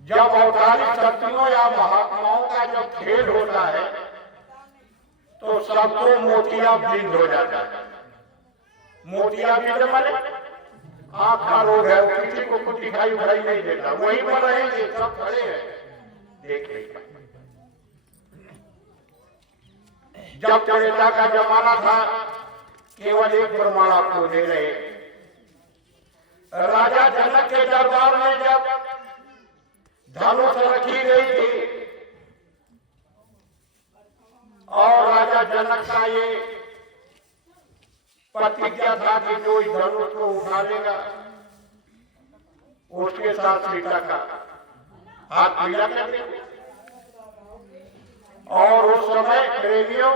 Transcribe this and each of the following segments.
जब अवतारी शक्तियों या महात्माओं का जब खेल होता है तो सबको मोतिया बिंद हो जाता है। मोतिया बिंद माने आंख का रोग है, किसी को कुछ दिखाई भराई नहीं देता, वहीं पर रहेंगे, सब खड़े हैं देख रहे। जब त्रेता का जमाना था केवल एक प्रमाण आपको दे रहे। राजा जनक के दरबार में जब धनुष रखी गई थी और राजा जनक का ये प्रतिज्ञा था कि जो इस धनुष को उठा लेगा उसके साथ सीता का हाथ पीला कर देंगे। और उस समय प्रेमियों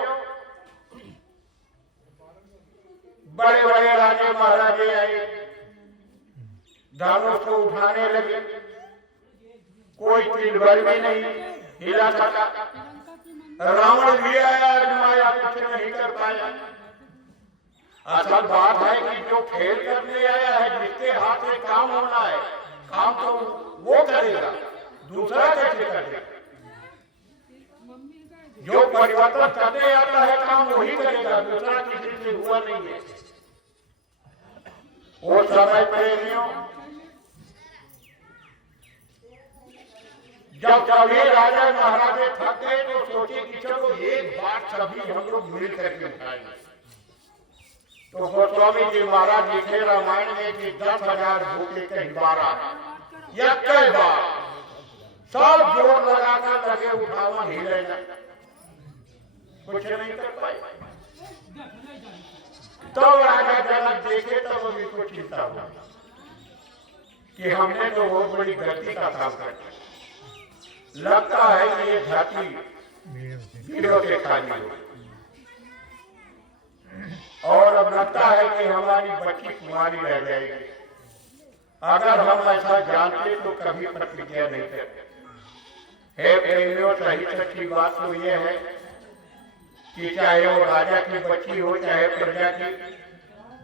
बड़े बड़े राजे महाराजे आए, धनुष को उठाने लगे, कोई तिल भर भी नहीं हिला सका। रावण भी आया, माया कुछ नहीं कर पाया। असल बात है कि जो खेल करने आया है, जिसके हाथ से काम होना है, काम तो वो करेगा, दूसरा कैसे करेगा? जो परिवर्तन करने आता है काम वही करेगा, दूसरा किसी से हुआ नहीं है। वो समय प्रेमियों जब सभी राजा महाराजे थक गए तो सोचे कि चलो एक बार सभी हम लोग मिल करके उठाएंगे। तो गोस्वामी जी महाराज लिखे रामायण में कि 10,000 भूखे कई 12 या कई बार सब जोर लगाकर लगे उठावा हिले ना, कुछ नहीं कर पाए। तो राजा जनक देखे तब अभी को चिंता हुआ कि हमने तो बहुत बड़ी गलती का काम कर दिया। लगता है कि ये धरती वीरों से खाली हो और अब लगता है कि हमारी बच्ची कुमारी रह जाएगी। अगर हम ऐसा जानते तो कभी प्रतिज्ञा नहीं करते। हे प्रेमियों, सही सच्ची बात तो ये है कि चाहे वो राजा की बच्ची हो चाहे प्रजा की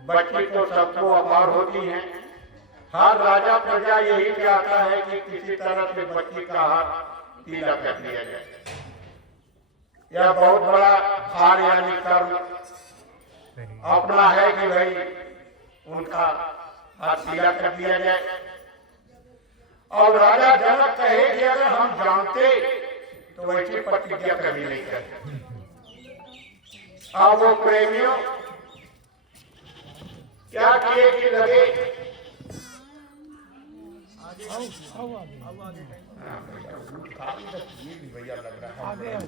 बच्ची, तो सबको अपार होती है। हर राजा प्रजा यही चाहता है कि किसी तरह से बच्ची का हाथ पीला कर दिया जाए। यह बहुत बड़ा हार यानी कर्म अपना है कि भाई उनका हाथ पीला कर दिया जाए। और राजा जनक कहे कि अगर हम जानते तो वैसी प्रतिज्ञा कभी नहीं करते। अब वो प्रेमियों क्या किए कि लगे भैया लग रहा है।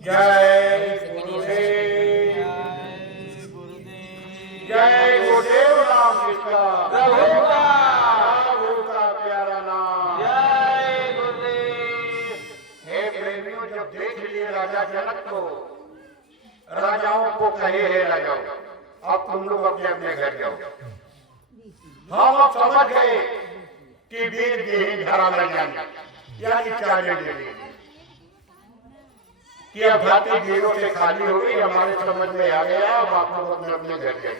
जय गुरुदेव, जय गुरुदेव नाम जिसका प्रभु का प्यारा नाम, जय गुरुदेव। हे प्रेमियों, जब देख लिए राजा जनक को, राजाओं को कहे हे राजाओं, अब तुम लोग अपने अपने घर जाओ। हम अब समझ गए कि वीर भी धरा लग जाएंगे, यानी चाले देंगे कि अब धरती वीरों से खाली हो गई। हमारे समझ में आ गया, अब आप लोग अपने अपने घर गए।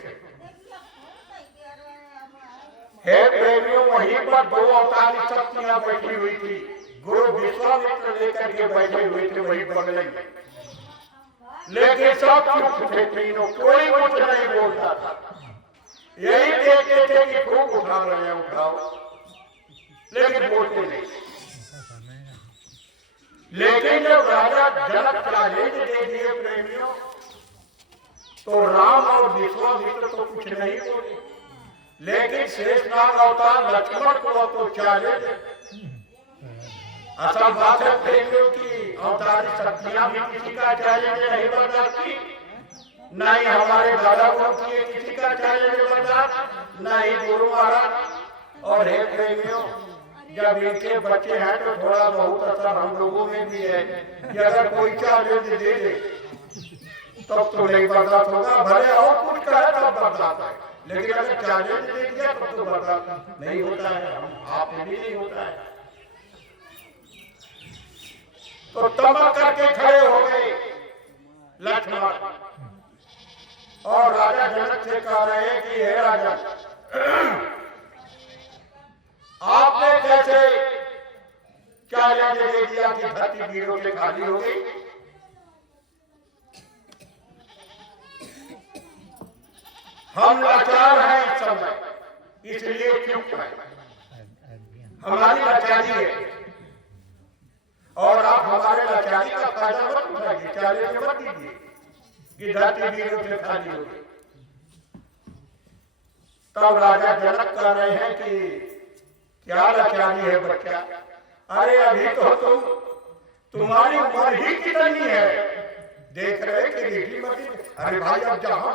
हे प्रेमियों, वहीं पर 2 अवतारी शक्तियां बैठी हुई थी। गुरु विश्वामित्र लेकर के बैठे हुए थे वहीं बगल में, लेकिन सब चुप थे तीनों, कोई कुछ नहीं बोलता था। यही देखते थे कि खूब उठा रहे हैं, उठाओ, लेकिन बोलते नहीं। लेकिन जब राजा जनक चैलेंज दे दिए प्रेमियों, तो राम और विश्वामित्र तो कुछ नहीं बोले, लेकिन शेषनाग अवतार लक्ष्मण को तो चैलेंज। असल बात है प्रेमियों की अवतारी शक्तियां भी किसी का चैलेंज नहीं बर्दाश्त, नहीं हमारे दादा को किए किसी का चैलेंज बर्दाश्त, नहीं गुरु महाराज। और हे प्रेमियों, जब इनके बच्चे हैं तो थोड़ा बहुत असर हम लोगों में भी है कि अगर कोई चैलेंज दे दे तब तो नहीं बर्दाश्त होगा, भले और कुछ कहे तब बर्दाश्त है, लेकिन अगर चैलेंज दे दिया तब तो बर्दाश्त नहीं होता है, आप भी नहीं होता है। तो तब करके खड़े हो गए लक्ष्मण और राजा जनक से कह रहे हैं कि हे राजा, आपने कैसे आज्ञा दे दिया कि धरती वीरों से खाली हो गई। हम लाचार हैं इस समय, इसलिए चुप है, हमारी लाचारी है। और आप हमारे लाचारी का फायदा मत उठाइए, चैलेंज मत दीजिए कि धरती वीरों से खाली हो गई। तब राजा जनक कह रहे हैं कि क्या लाचारी है बच्चा, अरे अभी तो तुम्हारी उम्र ही कितनी है, देख रहे कि रीति मती। अरे भाई अब जहां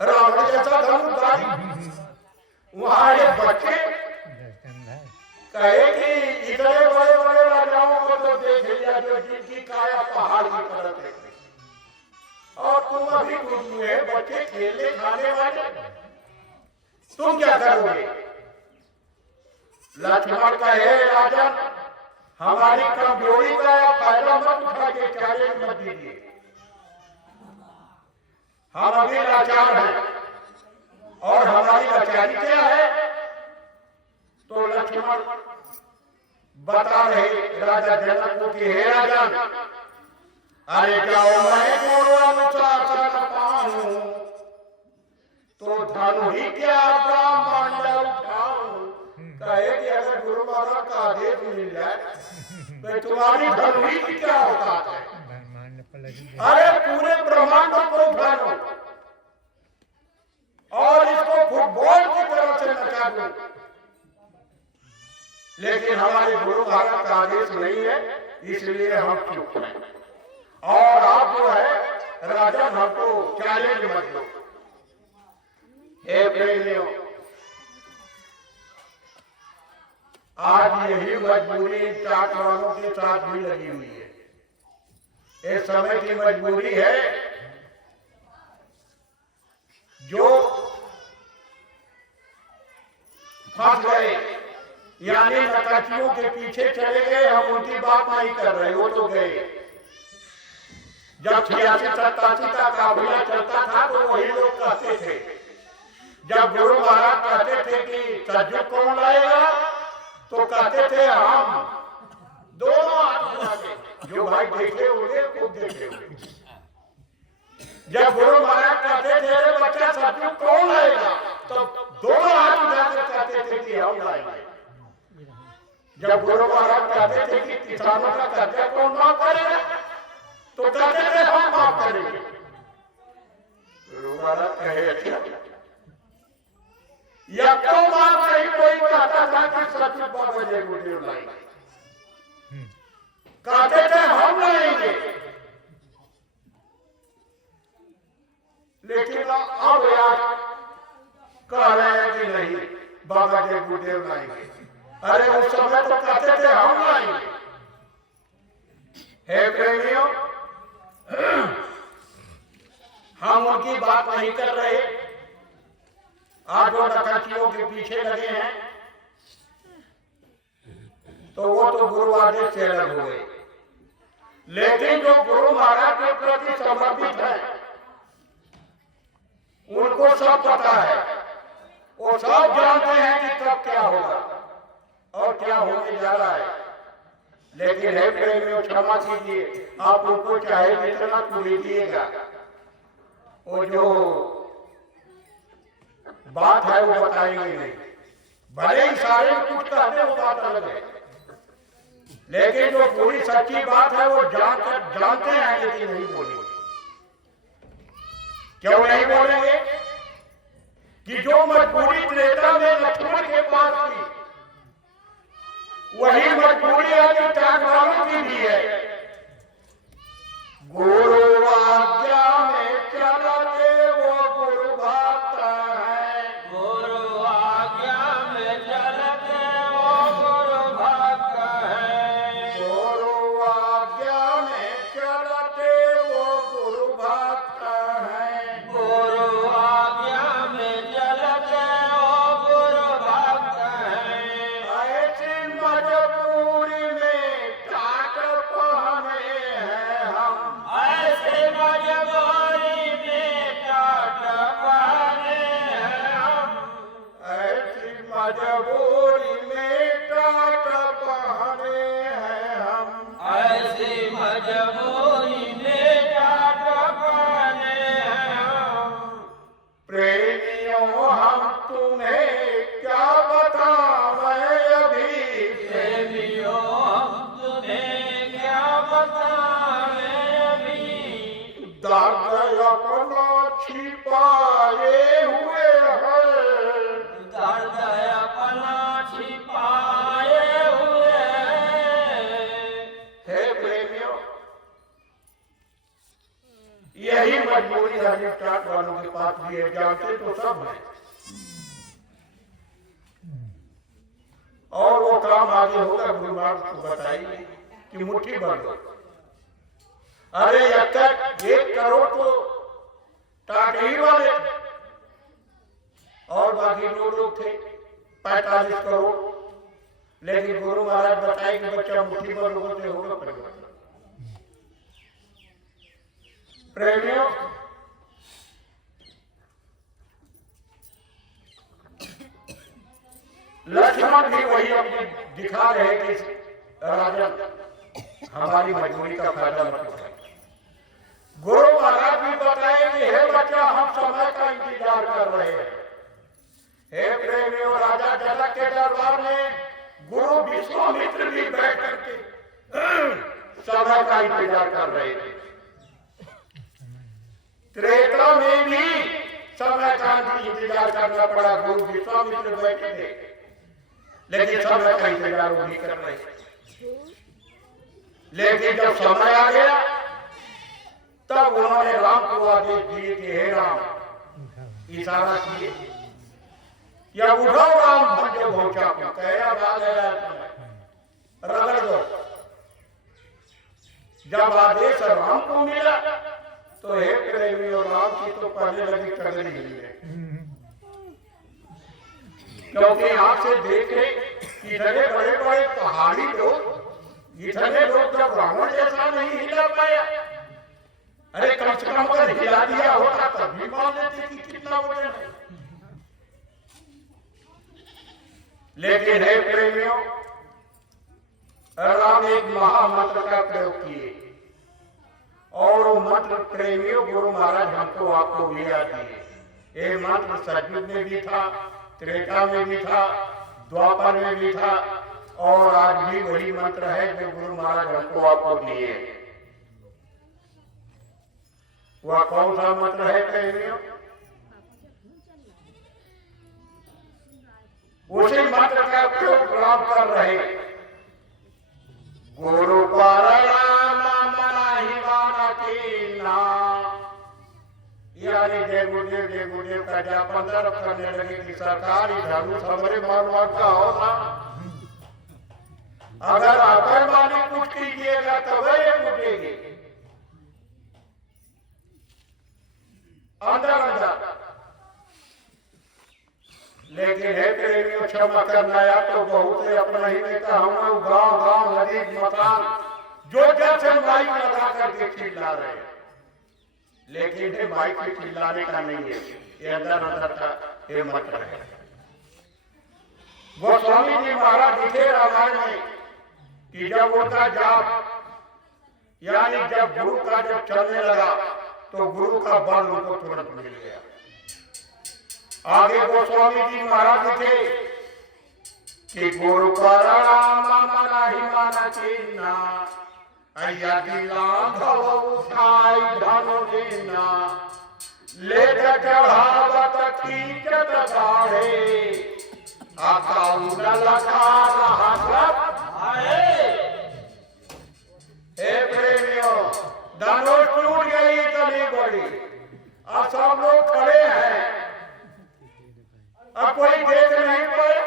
रावण जैसा धनुर्धारी वहां एक बच्चे कहे कि इतने बड़े बड़े राजाओं को तो देख लिया जो जिनकी काया पहाड़ की तरह थे, और तुम अभी कुछ हुए बच्चे खेलने खाने वाले, तुम क्या करोगे? लक्ष्मण कहे राजन हमारी कमजोरी का फायदा मत उठाइए, चैलेंज मत दीजिए, हम अभी लाचार हैं। और हमारी लाचारी क्या है? तो लक्ष्मण बता रहे राजा जनक को कि हे राजन, अरे जाओ मैं गुरु अनुशासन पाऊं तो धनु ही क्या ब्राह्मण उठाऊं। कहे कि अगर गुरु महाराज का आदेश मिल जाए तो तुम्हारी धनु ही क्या होता है? अरे पूरे ब्रह्मांड को उठाओ और इसको फुटबॉल की तरह से नचा दो, लेकिन हमारे गुरु महाराज का आदेश नहीं है, इसलिए हम चुप हैं। और आप जो है राजा हमको चैलेंज मत दो। हे प्रेमियों, आज यही मजबूरी चाट वालों के साथ भी लगी हुई है। इस समय की मजबूरी है, जो फंस गए यानी नकाशियों के पीछे चले गए, हम उनकी बात नहीं कर रहे, वो तो गए। जब 86-87 का काफिला चलता था तो वही लोग कहते थे, जब गुरु महाराज कहते थे कि सज्जू कौन लाएगा, तो कहते थे हम दोनों हाथ, जो भाई देखे होंगे खूब देखे होंगे। जब गुरु महाराज कहते थे अरे बच्चा सज्जू कौन लाएगा, तो दोनों हाथ उठाकर कहते थे कि हम लाएंगे। जब गुरु महाराज कहते थे कि किसानों का कर्जा कौन माफ करेगा, तो कहते थे हम माफ करेंगे। गुरु महाराज कहे अच्छा, या क्यों माफ नहीं? कोई कहता था कि सच बाबा जय गुरुदेव लाएंगे, कहते थे हम लाएंगे, लेकिन अब यार कह रहे हैं कि नहीं बाबा जय गुरुदेव लाएंगे। अरे उस समय तो कहते थे हम लाएंगे। हे प्रेमियों, हम उनकी बात नहीं कर रहे। आज जो नकाशियों के पीछे लगे हैं तो वो तो गुरु आदेश से अलग हो गए, लेकिन जो गुरु महाराज के प्रति समर्पित है उनको सब पता है, वो सब जानते हैं कि कब क्या होगा और क्या होने जा रहा है। लेकिन हे प्रेमियों, क्षमा कीजिए, आप उनको चाहे जितना कीजिएगा, वो जो बात है वो बताएंगे नहीं। भले ही सारे कुछ कहते वो बात अलग है, लेकिन जो पूरी सच्ची बात है वो जानते हैं, लेकिन नहीं बोलेंगे। क्यों नहीं बोलेंगे? कि जो मजबूरी त्रेता में लक्ष्मण के पास थी, वही मजबूरी अभी त्याग वालों की भी है। गुरु आज्ञा में चलते वो गुरु भक्त है, गुरु आज्ञा में चलते वो गुरु भक्त है, गुरु आज्ञा में चलते वो गुरु भक्त है, गुरु आज्ञा में चलते वो गुरु भक्त है। ऐसी मजबूरी दर्द अपना छिपाए हुए है, दर्द अपना छिपाए हुए है प्रेमियों। यही मजबूरी है स्टार्ट वालों के पास भी है, जानते तो सब है। और वो काम आगे होगा गुरु महाराज को बताइए कि मुट्ठी भर दो। अरे अब तक 1 करोड़ तो टाटही वाले थे और बाकी लोग थे 45 करोड़, लेकिन गुरु महाराज बताए कि बच्चा मुट्ठी भर लोगों से होगा परिवर्तन। प्रेमियों, लक्ष्मण भी वही अपनी दिखा रहे कि राजा हमारी मजबूरी का फायदा मत उठाए। गुरु महाराज भी बताए कि हे बच्चा, हम समय का इंतजार कर रहे हैं। हे प्रेमियों, राजा जनक के दरबार में गुरु विश्वामित्र भी बैठ करके समय का इंतजार कर रहे थे। त्रेता में भी समय का इंतजार करना पड़ा, गुरु विश्वामित्र बैठे थे, लेकिन समय का इंतजार वो नहीं कर रहे। लेकिन जब समय आ गया तब उन्होंने राम को आदेश दिए कि हे राम, इशारा किए या उठाओ राम भंजो भौचा को, कह रगड़ दो। जब आदेश राम को मिला तो हे प्रेमी और राम की तो पहले लगी टगरी हुई है, क्योंकि आपसे देखे इतने बड़े बड़े पहाड़ी लोग, इतने लोग जब रावण जैसा नहीं हिला पाया, अरे कम से कम अगर हिला दिया होता तब भी मान लेते कि कितना वजन है। लेकिन हे प्रेमियों, राम एक महामंत्र का प्रयोग किए और वो मंत्र प्रेमियों गुरु महाराज हमको आपको भी याद दिए। ये मंत्र सतयुग में भी था, त्रेता में भी था, द्वापर में भी था और आज भी वही मंत्र है जो गुरु महाराज हमको आपको दिए। वह कौन सा मंत्र है प्रेमियों? उसी मंत्र का प्रयोग राम कर रहे। गुरु यानी जय गुरुदेव का जापन करने लगे कि सरकारी धर्म हमारे मानवा का होगा, अगर आकर मालिक कुछ कीजिएगा तब ये टूटेगी अंदर अंदर। लेकिन है प्रेमियों, क्षमा करना या तो बहुत से अपना ही नहीं था, हम लोग गाँव गाँव नदी मकान जो जब से माइक लगा करके चिल्ला रहे हैं, लेकिन ये माइक के चिल्लाने का नहीं है, ये अंदर अंदर का ये मंत्र है। वो स्वामी जी महाराज लिखे रामायण में कि जब उनका जाप यानी जब गुरु का जब चलने लगा तो गुरु का बल उनको तुरंत मिल गया। आगे गोस्वामी जी महाराज लिखे कि गुरु का राम मना ही माना चिन्ना, यदि लाघव उठाई धनु देना, ले चढ़ावत कीचत गाढ़े, अकाउ न लखा रहा हे प्रेमियों, धनुष टूट गई इतनी बड़ी, अब सब लोग खड़े हैं, अब कोई देख नहीं पाए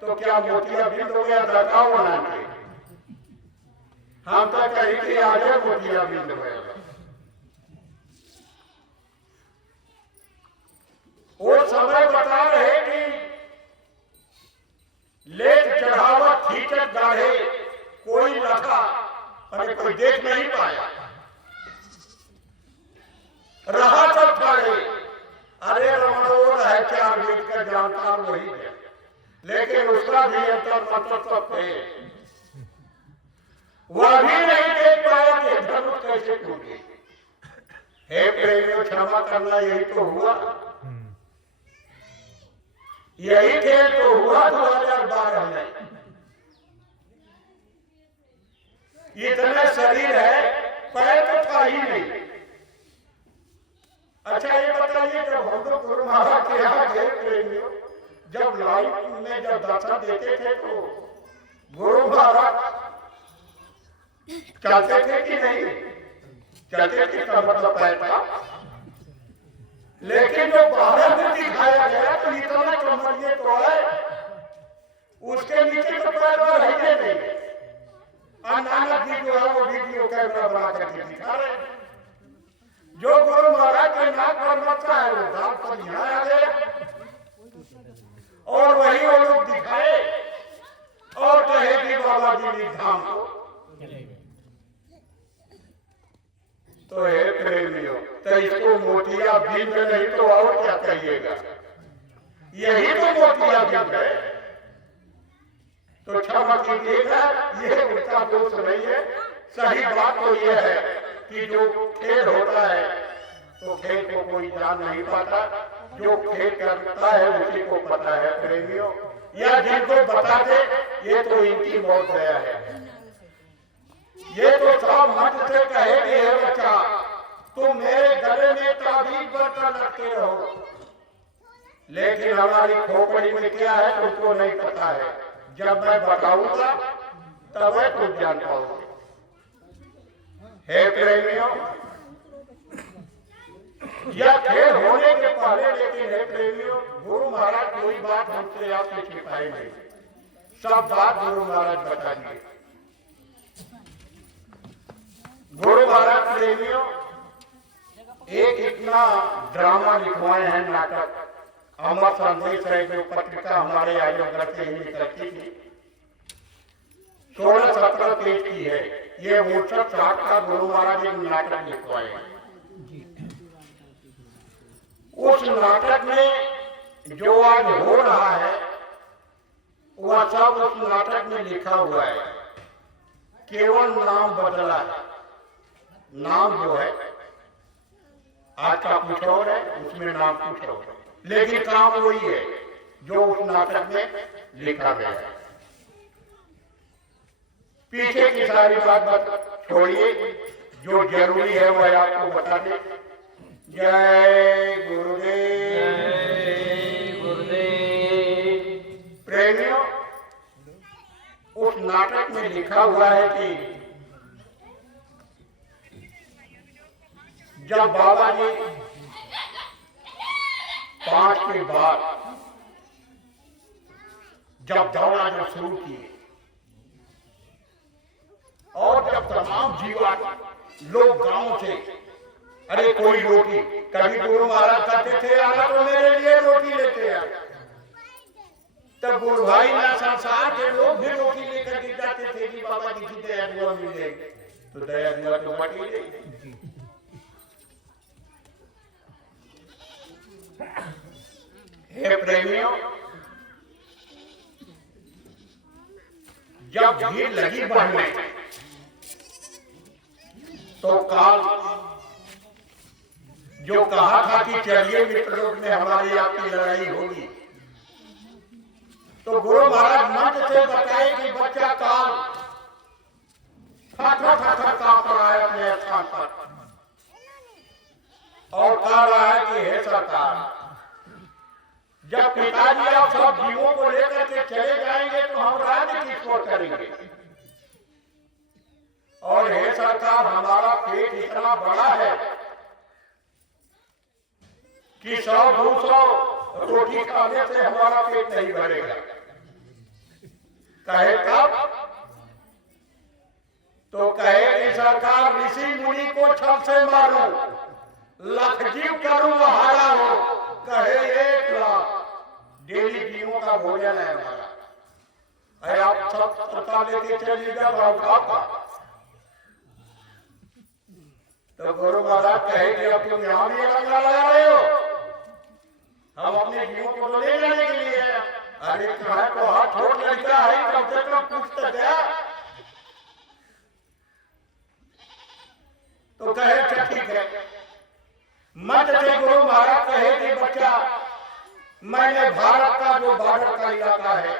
तो क्या मोतिया बिंद हो गया धक्का होना चाहिए। हम तो कहीं कि आगे मोतिया बिंद हो गया। वो समय बता रहे कि लेट चढ़ावत खींचत गाढ़े, कोई लखा अरे कोई देख नहीं पाया, रहा सब खड़े। अरे रमणोर है 4 वेद का जानकार वही है, लेकिन उसका भी अंतर मतलब है, वह भी नहीं देख पाया कि धनुष कैसे टूटे। हे प्रेमियों, क्षमा करना यही तो हुआ, यही खेल तो हुआ 2012 में। इतने शरीर है, पैर तो था ही नहीं, चलते थे कि नहीं? चलते थे का मतलब पैर था, लेकिन जो बाहर में दिखाया गया तो इतना कमरिए तो है, उसके नीचे तो पैर और है ही नहीं। नानक जी जो है वो वीडियो कैमरा बना करके दिखा रहे हैं। जो गुरु महाराज के नाक पर मचा है वो दाल पर यहाँ आ गया, और वही वो लोग दिखाए और कहे कि बाबा जी ने धाम को। तो हे प्रेमियों, तो इसको मोतिया बिंब नहीं तो और क्या कहिएगा? यही तो मोतिया बिंब है। तो क्षमा कीजिएगा, ये उनका दोष नहीं है। सही बात तो यह है कि जो खेल होता है तो खेल को कोई जान नहीं पाता, जो खेल करता है उसी को पता है प्रेमियों। या जिनको बता दे ये तो इनकी मौत गया है। ये तो सब मत से कहे कि हे बच्चा तुम मेरे गले में ताबीज बनकर रखते रहो, लेकिन हमारी खोपड़ी में क्या है तुमको नहीं पता है। जब मैं बताऊंगा तब तुम जान पाओगे। हे प्रेमियों, यह खेल होने के पहले, लेकिन हे प्रेमियों, गुरु महाराज कोई बात हमसे आपसे छिपाई नहीं, सब बात गुरु महाराज बता दिए। गुरु महाराज प्रेमियों एक इतना ड्रामा लिखवाए हैं, नाटक अमर संदेश है, जो पत्रिका हमारे आयोजन से ही निकलती थी, 16-17 पेज की है। ये 59-60 का गुरु महाराज एक नाटक लिखवाए हैं। उस नाटक में जो आज हो रहा है वह सब उस नाटक में लिखा हुआ है, केवल नाम बदला है। नाम जो है आज का कुछ और है, उसमें नाम कुछ और है, लेकिन काम वही है जो उस नाटक में लिखा गया है। पीछे की सारी बात छोड़िए, जो जरूरी है वह आपको बता दें। जय गुरुदेव। जय गुरुदेव। प्रेमियों, उस नाटक में लिखा हुआ है कि जब बाबा जी 5 के बाद जब दौड़ा जो शुरू किए और जब तमाम जीवात्मा लोग गांव से, अरे कोई रोटी, कभी गुरु महाराज कहते थे आना तो मेरे लिए रोटी लेते आ, तब गुरु भाई ना संसार के लोग भी रोटी लेकर के जाते थे कि बाबा जी की दया दुआ मिल जाएगी। तो दया दुआ तो मट ही जाएगी। हे प्रेमियों, जब भीड़ लगी बढ़ने तो काल जो कहा था कि चलिए मित्रों में हमारी आपकी लड़ाई होगी, तो गुरु महाराज मंच से बताए कि बच्चा काल ठा कांप रहा है अपने स्थान पर और कह रहा है कि हे सरकार, जब पिताजी आप सब जीवों को लेकर के चले जाएंगे तो हम राज्य किसको करेंगे। और हे सरकार, हमारा पेट इतना बड़ा है कि 100-200 रोटी खाने से हमारा पेट नहीं भरेगा। कहे तब तो कहे कि सरकार ऋषि मुनि को छल से मारूं, लाख जीव करूं हारा हो, कहे 1 लाख डेली जीवों का भोजन है हमारा। अरे आप सब पता लेके चलिएगा तो तो गुरु महाराज कहे कि अब तुम यहां भी अलग लगा रहे हो, हम अपने जीवों को तो ले जाने के लिए है। अरे तुम्हारा तो हाथ छोड़ लड़का है, कम से कम पूछ तो गया। तो कहे अच्छा ठीक है। मत से गुरु महाराज कहे कि बच्चा, मैंने भारत का जो बॉर्डर का इलाका है,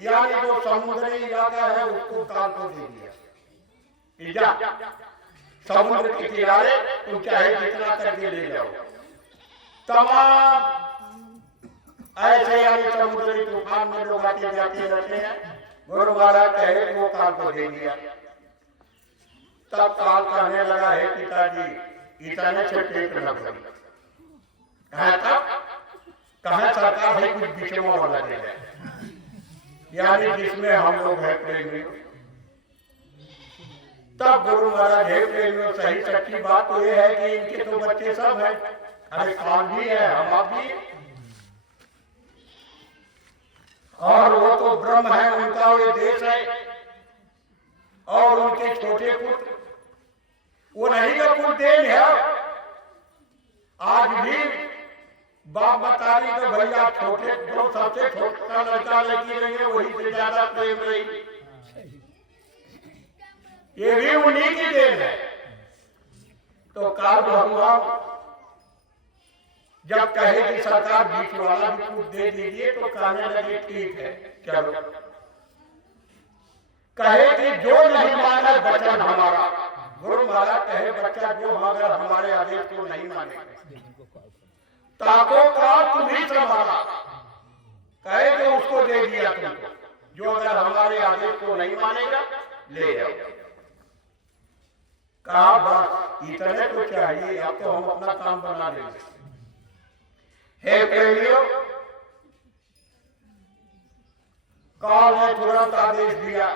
यानी जो समुद्री इलाका है, उसको काल को दे दिया। समुद्र के किनारे तुम चाहे जितना करके ले जाओ। तमाम ऐसे यानी समुद्री तूफान में लोग आते जाते रहते हैं। गुरु महाराज कहे वो काल को दे दिया। तब काल कहने लगा, है पिताजी इतने से पेट न भरे। कहा तब कहा सरकार है कुछ बिचमों वाला दे जाए, यानी जिसमें हम लोग है प्रेमी। तब गुरु महाराज, है प्रेमियों सही सच्ची बात तो ये है कि इनके तो बच्चे सब हैं, अरे काल भी है, हम भी, और वो तो ब्रह्म है, उनका वो देश है, और उनके छोटे पुत्र वो नहीं का कुलदेव है। आज भी बाप बता रही तो भैया छोटे जो सबसे छोटा लड़का लड़की रही है वही से ज्यादा प्रेम रही, ये भी उन्हीं की देन है। तो काल भगवान जब कहे कि सरकार बीच वाला भी कुछ दे दीजिए तो कहने लगे ठीक है चलो। कहे कि जो नहीं माने वचन हमारा, गुरु महाराज कहे बच्चा जो अगर हमारे आदेश को नहीं माने ताको का तुम्ही संभाला, कहे कि उसको दे दिया तुमको, जो अगर हमारे आदेश को नहीं मानेगा ले जाओ। कहा बस इतने तो चाहिए, अब तो हम अपना काम बना लेंगे। हे प्रेमियों, काल ने तुरंत आदेश दिया,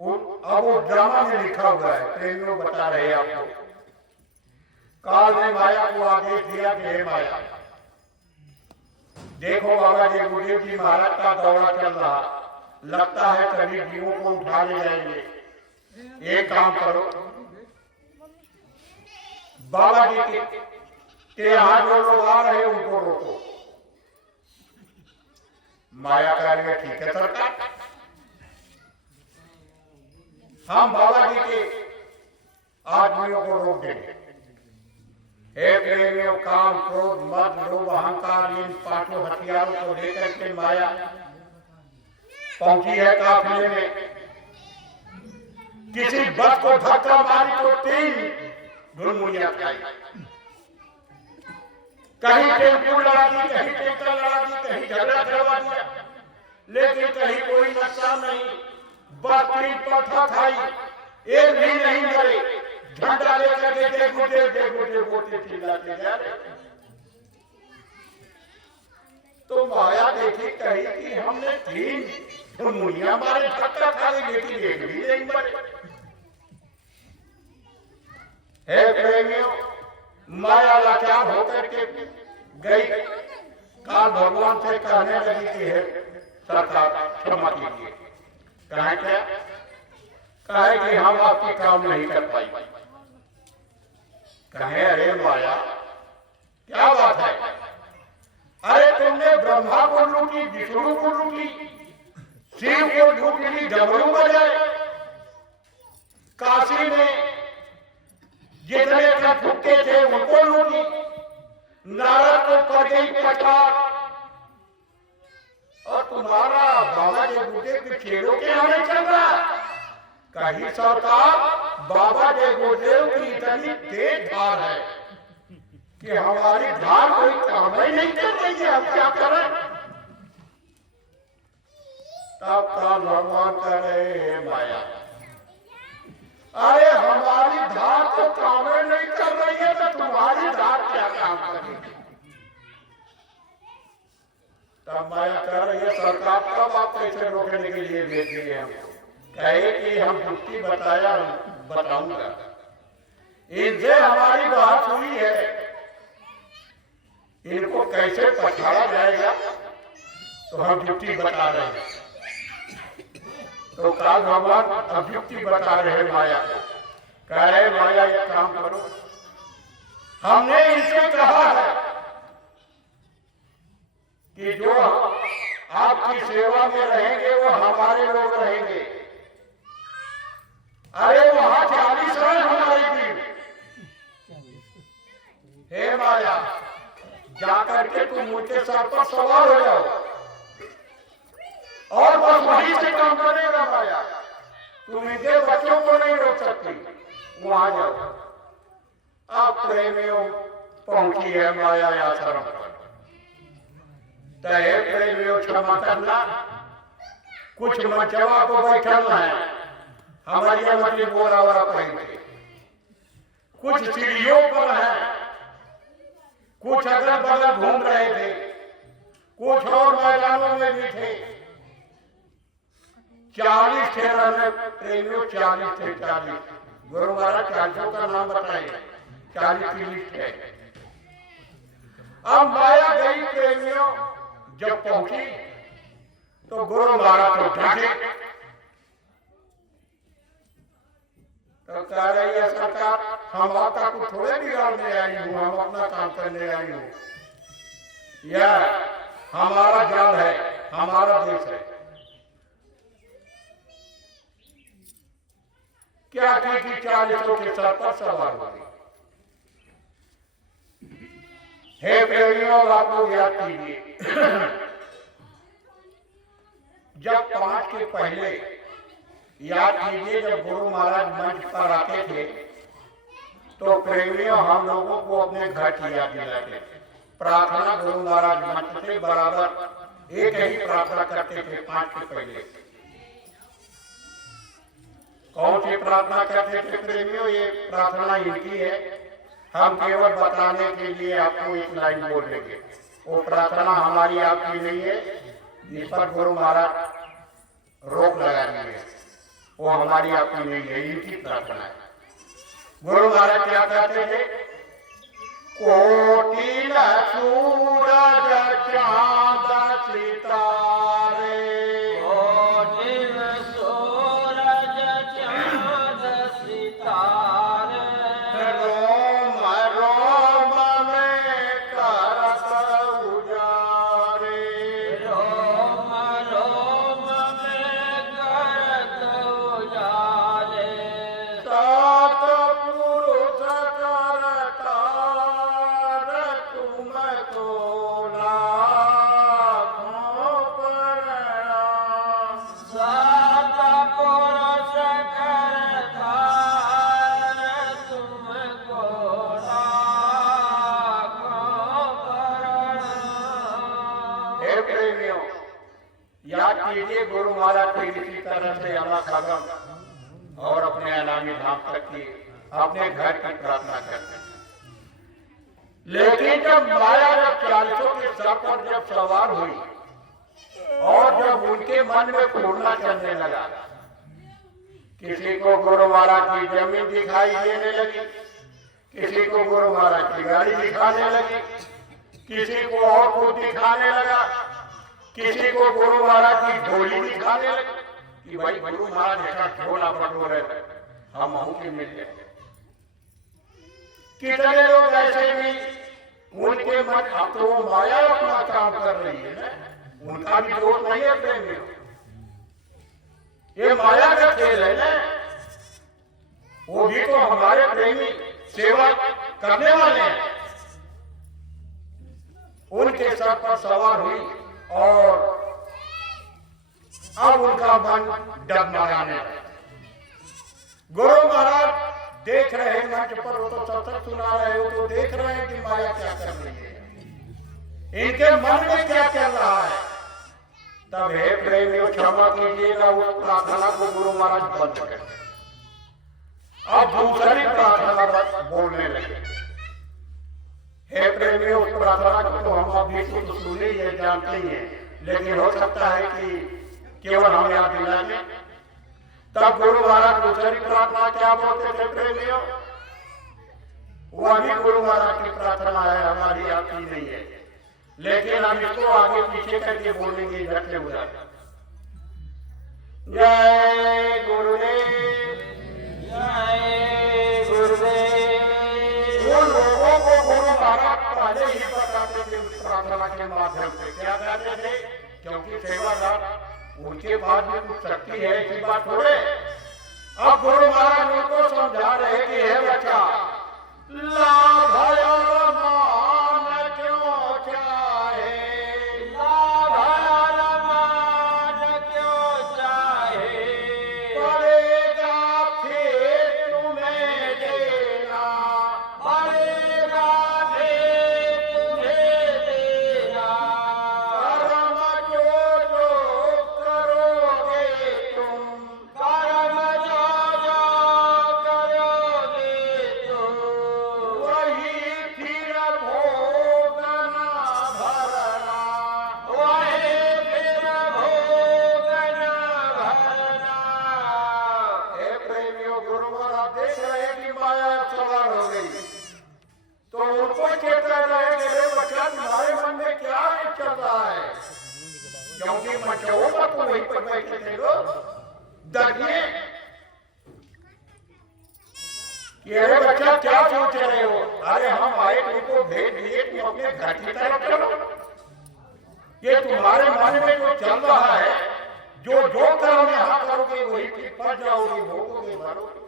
अब वो ड्रामा में लिखा हुआ है, प्रेमियों बता रहे हैं आपको। काल ने माया को आदेश दिया कि हे माया, देखो बाबा जी गुरुदेव जी महाराज का दौरा चल रहा, लगता है सभी जीवों को उठा ले जाएंगे। एक काम करो, बाबा जी के यहाँ जो लोग आ रहे उनको रोको। माया कह रही है ठीक है सरकार, हम बाबा जी के आदमियों को रोक देंगे। हे प्रेमियों, काम क्रोध मद लोभ अहंकार इन पांचों हथियारों को लेकर के माया पहुंची है काफिले में। किसी बस को धक्का मारी तो 3 धुनमुनियां खाई, कहीं टेम्पो लड़ा दी, कहीं टेंकर लड़ा दी, कहीं झगड़ा करवा दिया, लेकिन कहीं कोई नुकसान नहीं। बस 3 पलथा खाई, एक भी नहीं मरे। झंडा लेकर के देखो बोलते चिल्लाते जा रहे। तो माया देखी, कही कि हमने 3 धुनमुनियां मारे, धक्का खा गई, लेकिन एक भी नहीं मरे। हे प्रेमियों, माया लाचार होकर के गई, काल भगवान से कहने लगी कि है सरकार क्षमा कीजिए। कहे क्या? कहे कि हम आपकी काम नहीं कर पाई। कहे अरे माया क्या बात है, अरे तुमने ब्रह्मा को लूटी, विष्णु को लूटी, शिव को लूट ली, डमरू बजाए, काशी में जितने का फुक्के थे उनको लूटी, नारद को पड़ गई पछाड़, और तुम्हारा बाबा जी गुरुदेव के खेलों के आने चल रहा। कहीं सरकार बाबा जी गुरुदेव की इतनी तेज धार है कि हमारी धार कोई काम ही नहीं कर रही है, हम क्या करें? तब का भगवान कह रहे हैं माया, अरे हमारी धार तो काम नहीं कर रही है तो तुम्हारी धार क्या काम करेगी? तब माया कह रही है सरकार कब आप कैसे रोकने के लिए भेज दिए हमको? कहे कि हम युक्ति बताऊंगा, इनसे हमारी बात हुई है, इनको कैसे पछाड़ा जाएगा तो हम युक्ति बता रहे हैं। तो काल भगवान अब युक्ति बता रहे माया, कह रहे माया एक काम करो, हमने इनसे कहा है कि जो आपकी सेवा में रहेंगे वो हमारे लोग रहेंगे। अरे वहां 40 रन हमारी थी। हे माया, जाकर के तुम उनके सर पर सवार हो जाओ और बस वहीं से काम करेगा माया, तुम इनके बच्चों को नहीं रोक सकती, वहां जाओ। अब प्रेमियों पहुंची है माया आश्रम पर। तय प्रेमियों क्षमा करना, कुछ मंचवा को बैठना है, हमारी मछली बोरा वोरा पहन के, कुछ सीढ़ियों पर है, कुछ अगल बगल घूम रहे थे, कुछ और मैदानों में भी थे। 40 थे प्रेमियों, 40 थे, 40। गुरु महाराज 40 का नाम बताए, 40 की लिस्ट है। अब माया गई प्रेमियों, जब पहुंची तो गुरु महाराज को ढांके तो कह रही है सरकार, हम आपका कुछ थोड़े बिगाड़ने आई हूं, हम अपना काम करने आई हूं। यह हमारा जल है, हमारा देश है। क्या की 40 के सर पर सवार हो गई। हे प्रेमियों, आप लोग याद कीजिए, जब 5 के पहले याद कीजिए, जब गुरु महाराज मंच पर आते थे तो प्रेमियों हम लोगों को अपने घर की याद दिलाते थे। प्रार्थना गुरु महाराज मंच से बराबर एक ही प्रार्थना करते थे 5 के पहले। कौन सी प्रार्थना करते थे प्रेमियों? ये प्रार्थना इनकी है, हम केवल बताने के लिए आपको एक लाइन बोल देंगे। वो प्रार्थना हमारी आपकी नहीं है, इस पर गुरु महाराज रोक लगा दी है, वो हमारी आपकी नहीं है, इनकी प्रार्थना है। गुरु महाराज क्या कहते थे? कोटि सूरज चांद सितारे, कोटिन सूरज चांद सितारे, रोम रोम में करत उजारे, रोम रोम में करत उजाले, सात पुरुष करतार तुमको लाखों प्रणाम। सात पुरुष करतार तुमको लाखों प्रणाम। हे प्रेमियों, याद कीजिए गुरु महाराज को इसी तरह से अला खगम और अपने अलामी धाम तक की अपने घर की प्रार्थना करते हैं। लेकिन जब माया जब 40 के सर पर जब सवार हुई और जब उनके मन में पूर्णा चलने लगा, किसी को गुरु महाराज की जमीन दिखाई देने लगी, किसी को गुरु महाराज की गाड़ी दिखाने लगी, किसी को और कुछ दिखाने लगा, किसी को गुरु महाराज की झोली दिखाने लगी कि भाई गुरु महाराज ऐसा झोला बटोरे हम के मिल जाए। कितने लोग ऐसे भी उनके मन, अब तो वो माया अपना काम कर रही है ना, उनका भी दोष नहीं है प्रेमियों, ये माया का खेल है ना। वो भी तो हमारे प्रेमी सेवा करने वाले हैं। उनके सर पर सवार हुई और अब उनका मन डगमगाने लगा। गुरु महाराज देख रहे हैं मंच पर, वो तो सत्संग सुना रहे हो तो देख रहे हैं कि माया क्या कर रही है, इनके मन में क्या चल रहा है। तब हे प्रेमियों क्षमा कीजिएगा, उस प्रार्थना को गुरु महाराज बंद कर अब दूसरी प्रार्थना बोलने लगे। हे प्रेमियों, उस प्रार्थना को तो हम अभी तो सुने ही है, जानते ही है, लेकिन हो सकता है कि केवल हम याद दिला दें। तब गुरु महाराज दूसरी प्रार्थना क्या बोलते थे प्रेमियों? वह भी गुरु महाराज की प्रार्थना है, हमारी आपकी नहीं है, लेकिन हम इसको आगे पीछे करके बोलेंगे इकट्ठे हुए। जय गुरुदेव, जय गुरुदेव। वो लोगों को गुरु महाराज पहले ही बताते थे उस प्रार्थना के माध्यम से। क्या कहते थे? क्योंकि सेवादार उनके पास में कुछ शक्ति है, ऐसी बात थोड़े। अब गुरु महाराज उनको समझा रहे कि हे बच्चा, लाभ और मान क्यों चाहे, लाभ और मान क्यों चाहे, पड़ेगा फिर तुम्हें देना, पड़ेगा फिर तुम्हें देना, कर्म जो करोगे तुम, कर्म जो वहीं पर बैठे थे लोग दरिए कि अरे बच्चा क्या सोच रहे हो? अरे हम आए तुमको भेज दिए, तुम अपने घर की तरफ चलो। ये तुम्हारे मन में जो चल रहा है, जो कर्म यहाँ करोगे वही ठीक पड़ जाओगे, भोगोगे, भरोगे,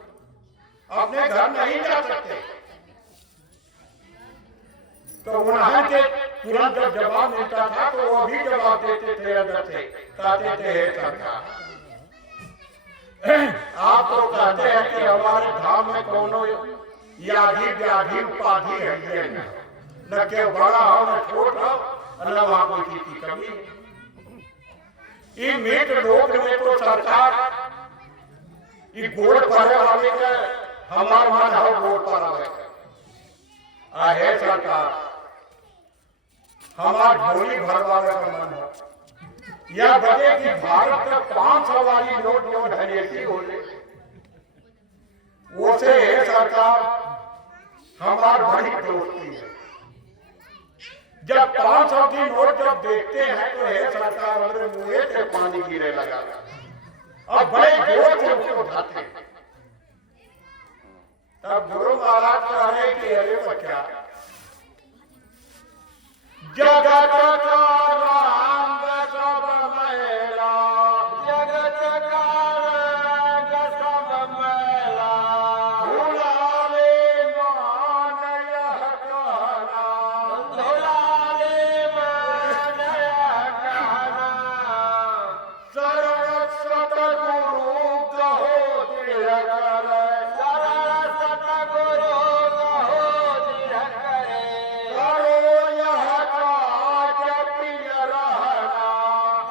अपने घर नहीं जा सकते। तो उन्हें के तुरंत जब जवाब मिलता था तो वो भी जवाब देते थे अंदर से, कहते थे हे सरकार, आप तो कहते हैं कि हमारे धाम में कोनो यादि व्याधि उपाधि है न के बड़ा हो न छोटा हो न वहां कोई चीज की कमी। मीट लोक में तो सरकार गोड़ पर हमार मन हो गोड़ पर है सरकार, हमार झोली भरवाने का मन है। यह बजे कि भारत का 500 वाली नोट जो धनेसी हो वो से है सरकार हमार बड़ी दोस्ती है। जब 500 की नोट जब देखते हैं तो है सरकार हमारे मुंह से पानी गिरे लगा और बड़े जोर से उसको उठाते हैं। तब गुरु महाराज कह रहे कि अरे बच्चा, जगत का रंग सब मैला, जगत का रंग सब मैला, धुलाले मान यह कहना, धुलाले मान यह कहना, शरण सतगुरु कहो दृढ़ करे, शरण सतगुरु कहो दृढ़ करे, करो यह काज पिय रहना,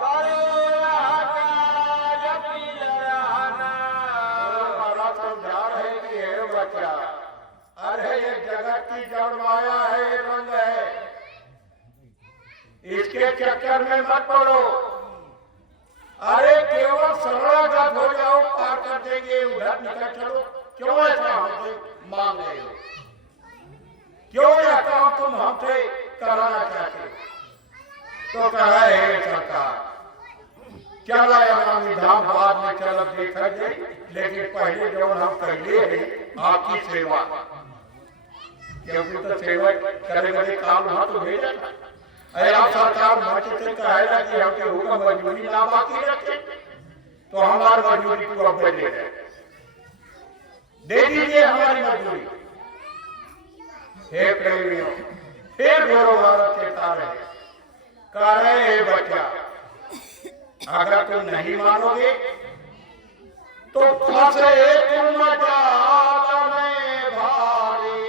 करो यह काज पिय रहना। महाराज समझा रहे कि हे बच्चा, अरे ये जगत की जड़ माया है, ये रंग है, इसके चक्कर में मत पड़ो। अरे केवल शरणागत हो जाओ, पार कर देंगे, उधर निकल चलो। क्यों ऐसा हमसे मांग रहे हो? क्यों यह काम तुम हमसे कराना चाहते हो? तो कहा है सरकार, चला इमामी धाम बाद में चल देखा जाए, लेकिन पहले जो हम पहले हैं आपकी सेवा, क्योंकि तो सेवा करे बदे काम वहां तो भेजा था। अरे आप सरकार मंच से कहेगा कि हमके होगा मजबूरी ना बाकी रखे, तो हमारी मजबूरी को अब दे दीजिए हमारी मजबूरी। हे प्रेमियों, हे गुरु महाराज चेता रहे, कह रहे हे बच्चा, अगर तुम नहीं मानोगे तो फंसे तुम जाल में भारी,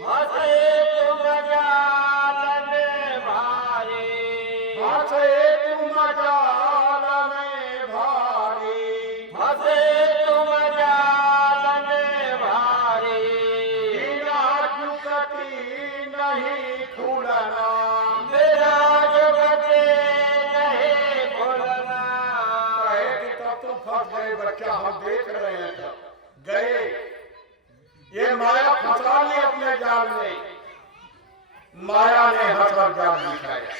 फंसे तुम जाल में भारी, फंसे तुम जाल में भारी, फंसे तुम जाल में भारी, बिना चुकती नहीं खुलना, मेरा जुगते नहीं खुलना। कहे कि तब तुम फंस गए बच्चा, हम देख रहे हैं तब गए, ये माया फंसा ली अपने जाल में, माया ने हंसर जाल बिछाया,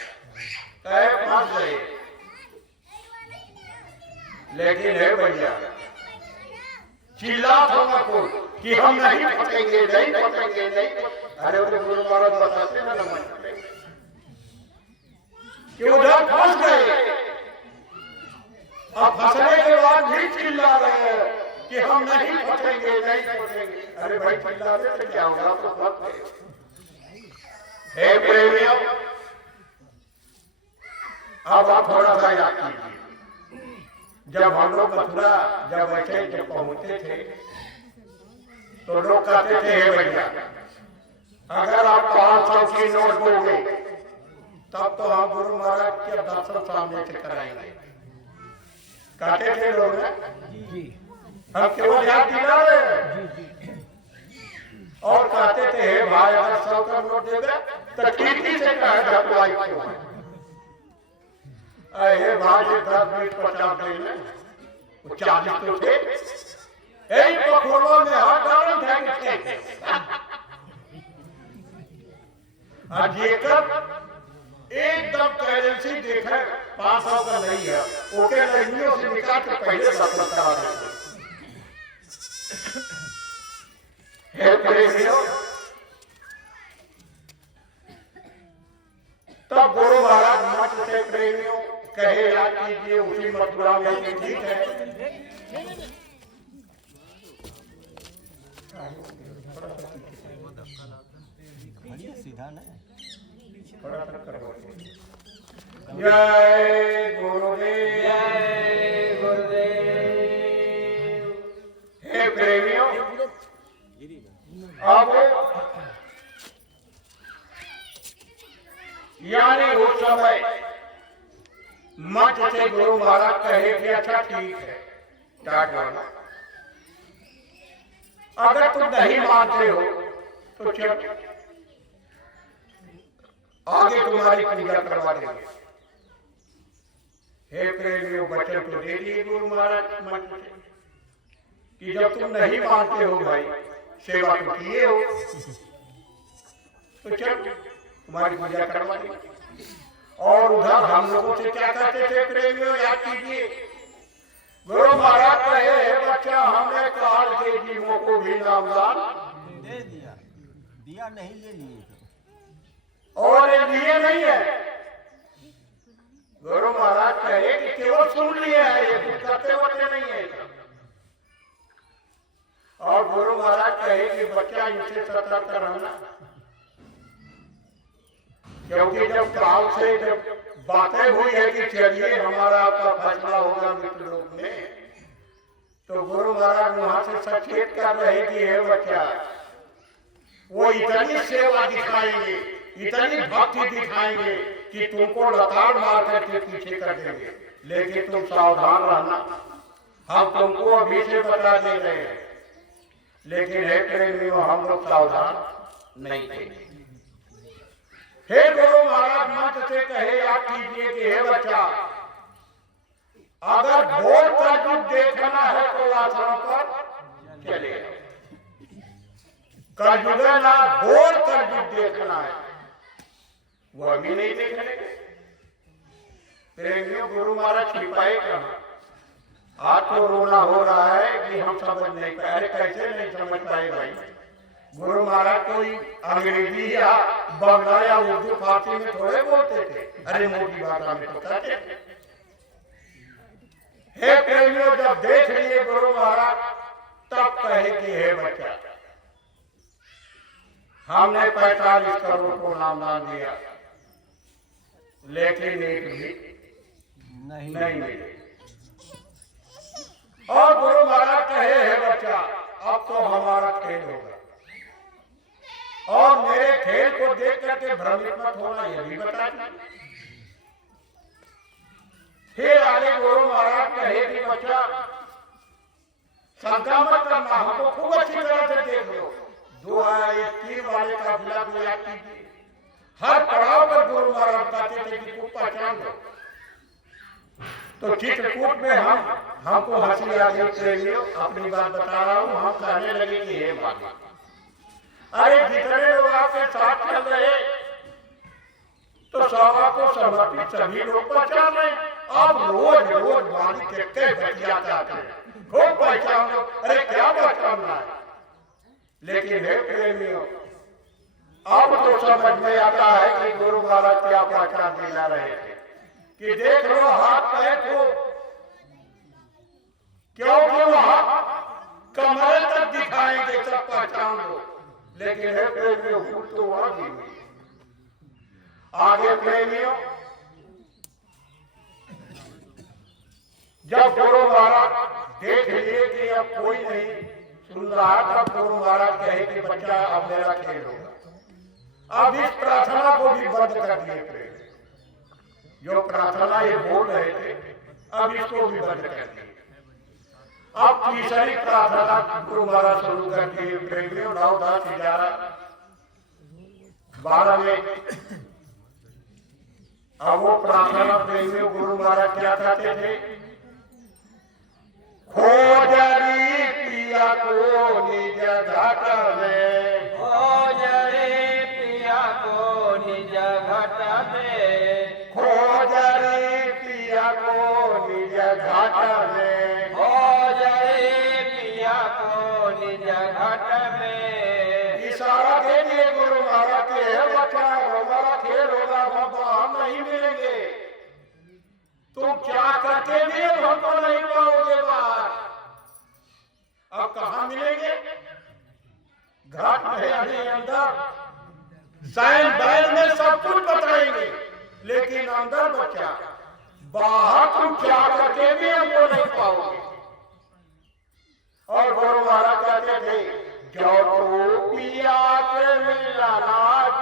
कहे फंस गए। लेकिन है भैया, चिल्ला था ना कोई कि हम नहीं फंसेंगे, नहीं फंसेंगे, नहीं। अरे वो गुरु महाराज बताते ना मन कि उधर फंस गए, अब फंसने के बाद भी चिल्ला रहे हैं कि हम नहीं फंसेंगे, नहीं फंसेंगे। अरे भाई चिल्लाने से क्या होगा, तो फंस गए। हे प्रेमियों, अब आप थोड़ा सा याद कीजिए, जब हम लोग मथुरा जब ऐसे जब पहुंचे थे तो लोग कहते थे हे भैया, अगर आप 500 की नोट दोगे तब तो हम गुरु महाराज के दर्शन सामने से कराएंगे, कहते थे लोग ना। हम केवल याद दिला रहे हैं और कहते थे हे भाई, अगर 100 का नोट देगा तो ठीक ही से कहेगा अप्लाई क्यों है। अरे भाई 10 20 50 देना, वो 40 तो थे, यही तो खोलो में हाथ डालन थे। आज जेकर एकदम करेंसी देखा 500 का नहीं है, ओके लड़कियों से निकाल के पहले सफल करा देते। हे प्रेमियों, तब गुरु महाराज मत से प्रेमियों कहे याद कीजिए उसी मथुरा में कि ठीक है। जय गुरुदेव, जय गुरुदेव। हे प्रेमियों, अब यानी उस समय मंच से गुरु महाराज कहे कि अच्छा ठीक है टाट वाला, अगर तुम नहीं मानते हो तो चल आगे तुम्हारी पूजा करवा देंगे। हे प्रेमियों, वचन तो दे दिए गुरु महाराज मंच से कि जब तुम नहीं मानते हो भाई, सेवा तो किए हो, तो चल तुम्हारी पूजा करवा देंगे। और उधर हम लोगों से क्या कहते थे प्रेमियों, याद कीजिए, गुरु महाराज कहे हे बच्चा, हमने काल के जीवों को भी नामदान दे दिया, दिया नहीं ले लिए और ये लिए नहीं है। गुरु महाराज कहे कि केवल सुन लिए है, ये कुछ करते होते नहीं है। और गुरु महाराज कहे कि बच्चा इनसे सतर्क रहना, क्योंकि जब काल से जब बातें हुई है कि चलिए हमारा आपका फैसला होगा मित्र लोग में, तो गुरु महाराज वहां से सचेत कर रहे कि हे बच्चा, वो इतनी सेवा दिखाएंगे, इतनी भक्ति दिखाएंगे कि तुमको लताड़ मार करके पीछे कर देंगे, लेकिन तुम सावधान रहना, हम तुमको अभी से बता दे रहे हैं। लेकिन हे प्रेमियों, हम लोग सावधान नहीं थे। हे गुरु महाराज मंच से कहे याद कीजिए कि हे बच्चा, अगर घोर कलयुग देखना है तो आश्रम पर चले, कलयुग ना घोर कलयुग देखना है, वो अभी नहीं देखने। प्रेमियों, गुरु महाराज छिपाए कहाँ, आज तो रोना हो रहा है कि हम समझ नहीं पाए। अरे कैसे नहीं समझ पाए भाई, गुरु महाराज कोई अंग्रेजी या बंगला या उर्दू फारसी में थोड़े बोलते थे, अरे मोटी भाषा में तो कहते थे। हे प्रेमियों, जब देख लिए गुरु महाराज, तब कहे कि हे बच्चा, हमने 45 करोड़ को नामदान दिया, लेकिन एक भी नहीं मिले। और गुरु महाराज कहे हे बच्चा, अब तो हमारा खेल होगा, और मेरे खेल को देख करके भ्रमित मत होना, यह भी बता दें। फिर आगे गुरु महाराज कहे कि बच्चा, शंका मत करना, हमको खूब अच्छी तरह से देख लो। दो एक तीर वाले काफिला को याद कीजिए, हर पड़ाव पर गुरु महाराज बताते थे कि खूब पहचान लो। तो चित्रकूट में हमको हंसी आ गई प्रेमियों, अपनी बात बता रहा हूँ, हम कहने लगे कि हे बात, अरे जितने लोग आपके साथ चल रहे तो सभा को समर्पित सभी लोग पहचान रहे, आप रोज रोज मालिक के कई बतियाते आते हैं, खूब पहचान लो, अरे क्या पहचानना है। लेकिन हे प्रेमियों, अब तो समझ में आता है कि गुरु महाराज क्या पहचान दिला रहे थे कि देख लो हाथ पैर को, क्योंकि वहां कमरे तक दिखाएंगे, सब पहचान लो। लेकिन हे प्रेमियों, भूल तो वहां भी हुई। आगे प्रेमियों, जब गुरु महाराज देख लिए कि अब कोई नहीं सुन रहा, तब गुरु महाराज कहे कि बच्चा, अब मेरा खेल होगा। अब इस प्रार्थना को भी बंद कर दिए थे, जो प्रार्थना ये बोल रहे थे, अब इसको भी बंद कर दिए। अब तीसरी प्रार्थना गुरु महाराज शुरू कर दिए प्रेमियों, 9, 10, 11, 12 में। अब वो प्रार्थना प्रेमियों गुरु महाराज क्या कहते थे, खोजरी पिया को निज घट में, खोजरी पिया को निज घट में, खोजरी तुम क्या करके भी अब हमको नहीं पाओगे बाहर। अब कहाँ मिलेंगे? घाट में अभी अंदर साइन बैल में सब कुछ बताएंगे, लेकिन अंदर बच्चा बाहर तुम क्या करके भी हमको नहीं पाओगे। और गुरु महाराज कहते थे जो तो पिया से मिलना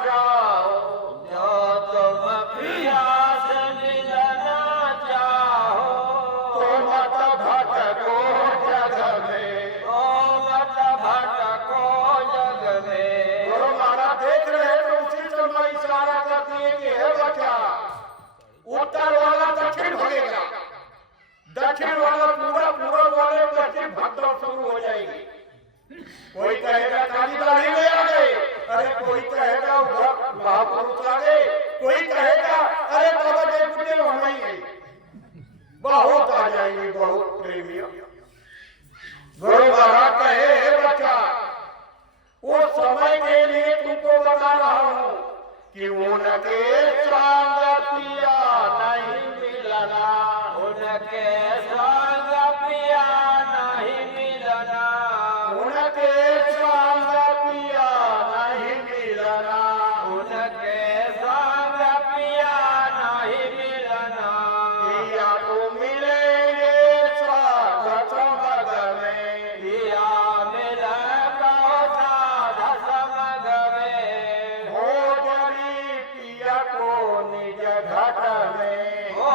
चाहो, जो तुम पिया से मिलना चाहो, तो मत भटको जग में, तो मत भटको जग में। गुरु महाराज देख रहे तो उसी समय इशारा कर दिए कि हे बच्चा, उत्तर वाला दक्षिण भगेगा, दक्षिण वाला पूरा पूर्व वाले दक्षिण भगदड़ शुरू हो जाएगी। कोई कहेगा काली दाढ़ी में आ गए, अरे कोई कहेगा उधर महापुरुष आ गए, कोई कहेगा अरे बाबा जी बुढ़े वहां ही गए। बहुत आ जाएंगे, बहुत प्रेमियों। गुरु महाराज कहे हे बच्चा, उस समय के लिए तुमको बता रहा हूं कि उनके संग पिया नहीं मिलना, उनके संग पिया नहीं मिलना, उनके संग पिया नहीं मिलना, उनके संग पिया नहीं मिलना। पिया तो मिलेंगे साध संग में, पिया मिले साध संग में, हो जरी पिया को निज घट में, हो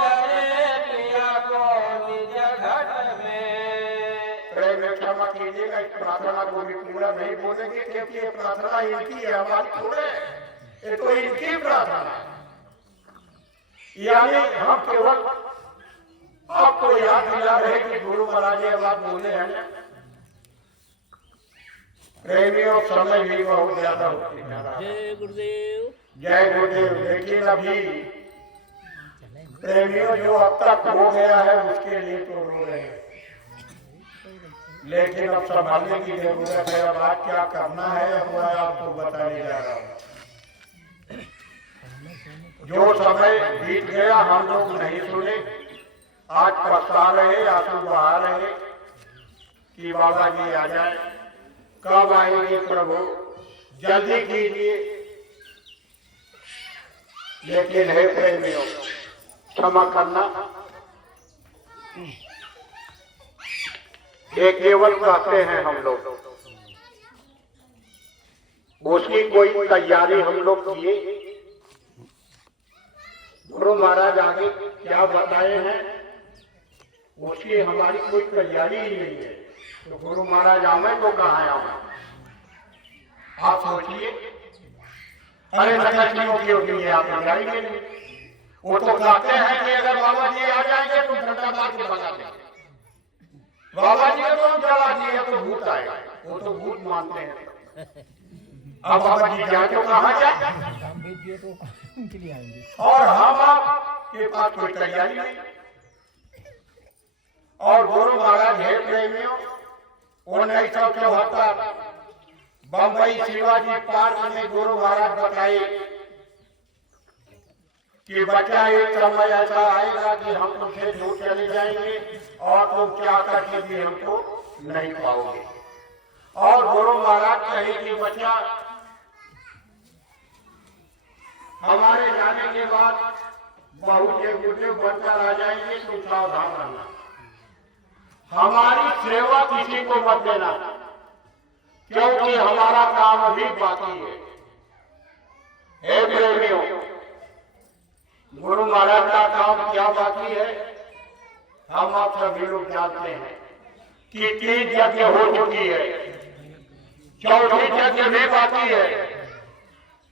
जरे पिया को निज घट में। प्रेम में क्षमा कीजिएगा, इस प्रार्थना को भी पूरा नहीं बोलेंगे क्योंकि ये प्रार्थना इनकी है, हमारी थोड़े है। ये तो इनकी प्रार्थना है। यानी हम केवल आपको याद दिला रहे कि गुरु महाराज ये बात बोले हैं। प्रेमियों समय भी बहुत ज्यादा होती है। जय गुरुदेव। जय गुरुदेव। लेकिन अभी प्रेमियों जो अब तक हो गया है उसके लिए तो रो रहे हैं, लेकिन अब संभालने की जरूरत है। अब आज क्या करना है अब मैं आपको बताने जा रहा हूँ। जो समय बीत गया हम लोग नहीं सुने, आज पछता रहे, आंसू बहा रहे कि बाबा जी आ जाए, कब आएंगे प्रभु, जल्दी कीजिए। लेकिन हे प्रेमियों, क्षमा करना, ये केवल कहते हैं हम लोग, उसकी कोई तैयारी हम लोग किए। गुरु महाराज आगे क्या बताए हैं उसकी हमारी कोई तैयारी ही नहीं है। तो गुरु महाराज आवे तो कहाँ आवे, आप सोचिए। अरे लक्ष्मियों की होती है, आप जाएंगे नहीं। वो तो कहते हैं कि अगर बाबा जी आ जाएंगे तो झंडा मार के भगा देंगे, बाबा जी को तो जला दिया तो भूत आएगा, वो तो भूत मानते हैं। अब बाबा जी जाए तो कहाँ जाए, और हम आप के पास कोई तैयारी नहीं। और गुरु महाराज हे प्रेमियों, 1974 बंबई शिवाजी पार्क में गुरु महाराज बताए कि बच्चा एक समय ऐसा आएगा कि हम तुमसे दूर चले जाएंगे और तुम क्या करके भी हमको नहीं पाओगे। और गुरु महाराज कहे कि बच्चा हमारे जाने के बाद बहुत से बुढ़े बनकर आ जाएंगे, तुम सावधान रहना, हमारी सेवा किसी को मत देना, क्योंकि हमारा काम अभी बाकी है। हे प्रेमियों, गुरु महाराज का काम क्या बाकी है हम आप सभी लोग जानते हैं कि 3 यज्ञ हो चुकी है, 4थी यज्ञ भी बाकी है,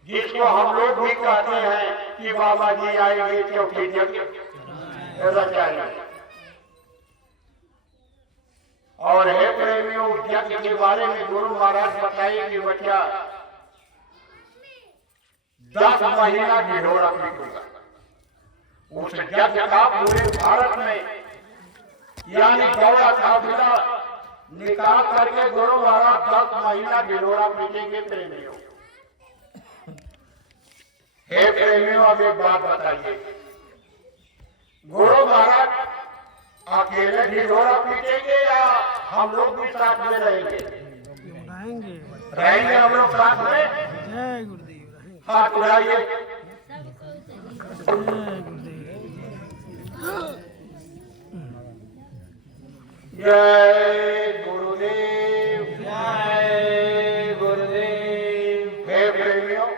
जिसको हम लोग भी कहते हैं कि बाबा जी आएंगे 4थी यज्ञ रचाएंगे। और हे प्रेमियों, यज्ञ के बारे में गुरु महाराज बताए कि बच्चा 10 महीना ढिढोरा पीटूंगा। उस यज्ञ का पूरे भारत में यानी गौड़ा काफिला निकाल करके गुरु महाराज 10 महीना ढिढोरा पीटेंगे। प्रेमियों, हे प्रेमियों, अब एक बात बताइए, गुरु महाराज अकेले ढिढोरा पीटेंगे या हम लोग भी साथ में रहेंगे? रहेंगे हम लोग साथ में। जय गुरुदेव। हाथ उठाइए। जय गुरुदेव। जय गुरुदेव। हे प्रेमियों,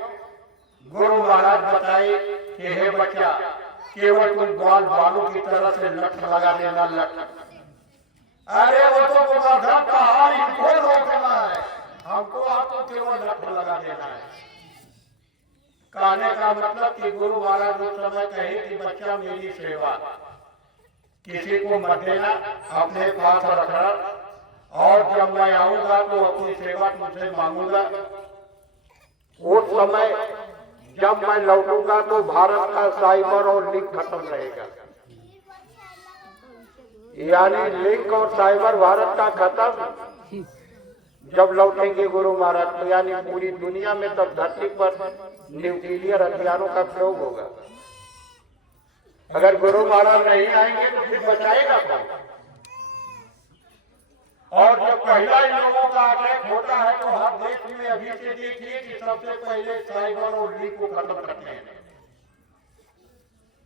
गुरु महाराज बताए कि हे बच्चा, केवल तुम ग्वाल बालू की तरह से लठ लगा देना, लठ। अरे वो तो गोवर्धन पहाड़ इनको रोकना है, हमको आपको केवल लठ लगा देना है। कहने का मतलब कि गुरु महाराज उस समय कहे कि बच्चा मेरी सेवा किसी को मत देना, अपने पास रखना, और जब मैं आऊंगा तो अपनी सेवा तुमसे मांगूंगा। उस समय जब मैं लौटूंगा तो भारत का साइबर और लिंक खत्म रहेगा, यानी लिंक और साइबर भारत का खत्म। जब लौटेंगे गुरु महाराज तो यानी पूरी दुनिया में तब धरती पर न्यूक्लियर हथियारों का प्रयोग होगा। अगर गुरु महाराज नहीं आएंगे तो फिर बचाएगा कौन? और जब पहला इन लोगों का अटैक होता है तो हर देश में अभी से देखिए कि सबसे पहले साइबर और लिंक को खत्म करते हैं।